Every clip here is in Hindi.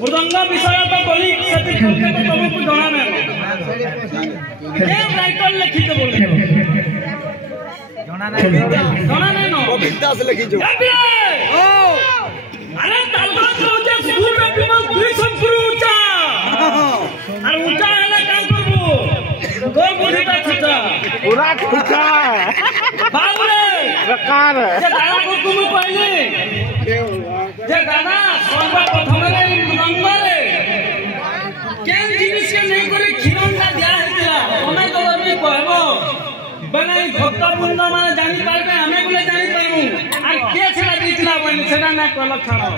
मृदंग विषय तो बोली सेति करके तो तुमको जणा नै के राइटर लिखि के बोले जणा नै न कविता से लिखि जो ओ अरे तालबा होचे स्कूल में विमल 200 गुरु ऊंचा और ऊंचा है का करबो गोल बुढ़ीटा छटा पूरा छटा बाबरे रकार जे दादा को तुम कहली जे दादा सोनबा प्रथम रे मृदंग रे केन जिनिस के नै करे खिरंगा दिया हेतला तमे तो अभी कहबो बने भक्त पुण्य माने जानि पाबे हमें बोले जानि पाबू आ के छला दितला बने छला ना कल छाड़ो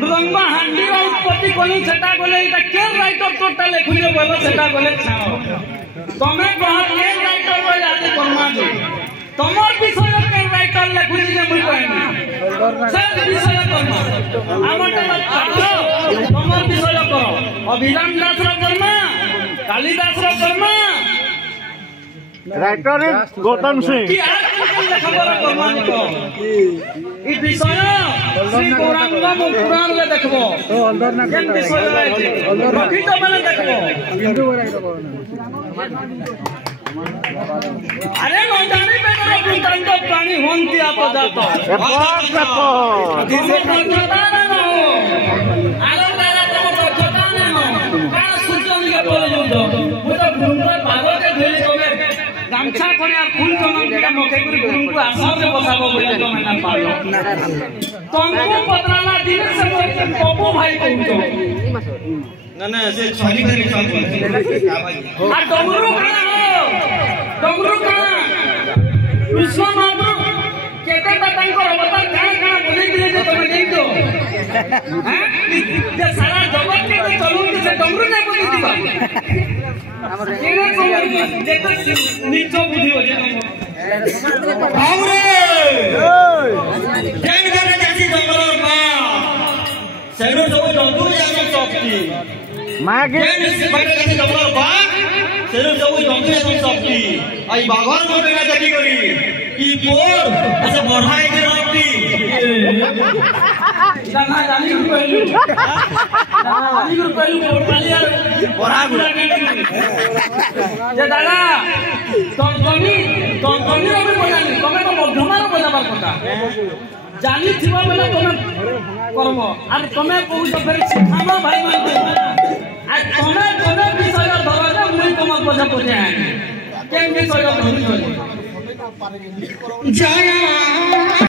मृदंग हांडी रा उत्पत्ति कोनी छटा बोले इटा के राइटर तोटा लेखुले बोले छटा बोले छाओ तमे कह के राइटर बोले आदि कर्मा दे तमर विषय के राइटर लेखुली जे मुई कहनी सब विषय कर्मा हमर बात छाड़ो तमर विषय करो अभिराम दास रा कर्मा कालिदास रा कर्मा राइटर गौतम सिंह की आज खबर कर्मा को ई विषय श्री गौरांग पुराण ले देखबो तो अंदर ना केन विषय रहै रखि तो माने देखबो बिंदु बराई देखबो अरे न जानि पे वृत्तांत प्राणी होंती आपदात दिसे पता ना हो आलो दादा तुम पता ना हो का सुजन के बोल दो मु तो गुरुंगा भागो के धोली तमे गामछा कोने आ फूल कमन के मके गुरु गुरुंको आसार रे बसाबो बोले तो मैं ना पालो तुमको पतराला दिन से पप्पू भाई कहतो ना ना से छली करे काम आ डमरू का डमरू का विश्व मात्र केते तांकर अवतार काण काण बोले दिले जे तमे नहीं तो हां जे सारा जगत के चलू से डमरू ने बोली दिबा केने को देखो नीचो बुद्धि हो जे बाबरे जैन करे जासी डमरू बा सेरो सब जंतु जानो शक्ति मागे जैन करे जासी डमरू बा सेरो सब जंतु जानो शक्ति आई बागर को बेगा देखि करी ई पोर ऐसे बढ़ाई के रखती जाना जानी को कहलु जानी को कहलु पोर पाली यार बढ़ा गुड़ा जे दादा तमनी रे बोलानी तमे तो मध्यमार बोलाबार কথা जानी थिबा बेला तमे करबो आ तमे बहुत फेर सिखाबो भाई मान आ तमे विषय धरले मुई तम बोझा पोजे केन विषय धरि जया